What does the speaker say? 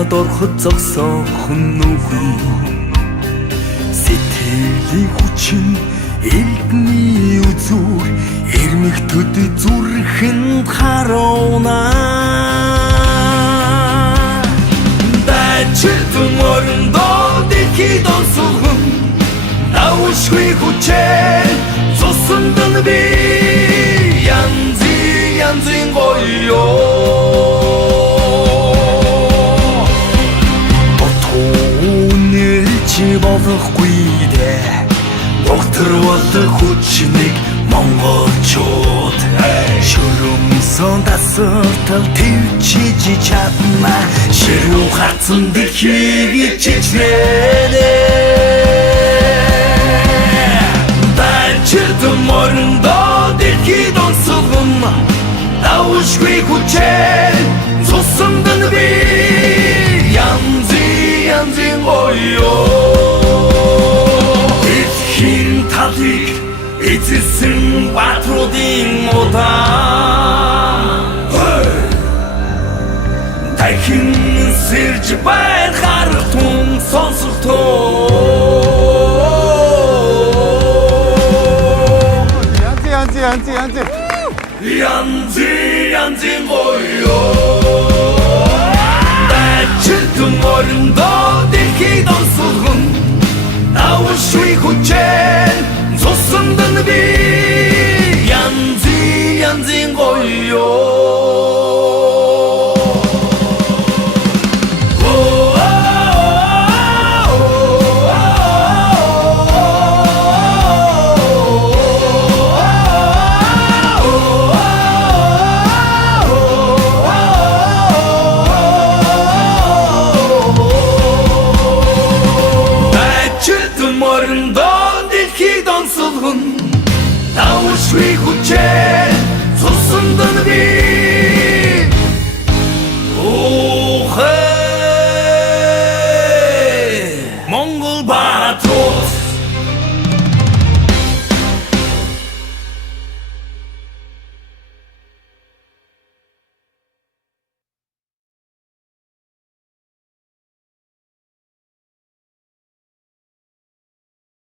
надад ороход зогсоохон нүгэн сэтгэлийн хүчин элдний үзүүр эрмэгтэд зүрхэнд харуuna дайчилтэн орондоо дэлхийд онцлогон давшгүй хүчээр цусандан би янзын гоё отоонэлчи болохгүй дээ доктор болдог хүчнийг монголчууд шөрөмсөн тасартал төвчиж чадна ширүү хацсан дэлхийг чичнэ дайчилтэн орондоо дэлхийд онцлогон давшгүй хүчээр цусандан би янзын гоё дэлхийн талыг эзэлсэн баатруудын удаан дахин сэрж байна харахтун сонсогтоо янзын гоё дайчилтэн орондоо дэлхийд онцлогон давшгүй хүчээр цусандан би янзын гоё давшгүй хүчээр цусандан би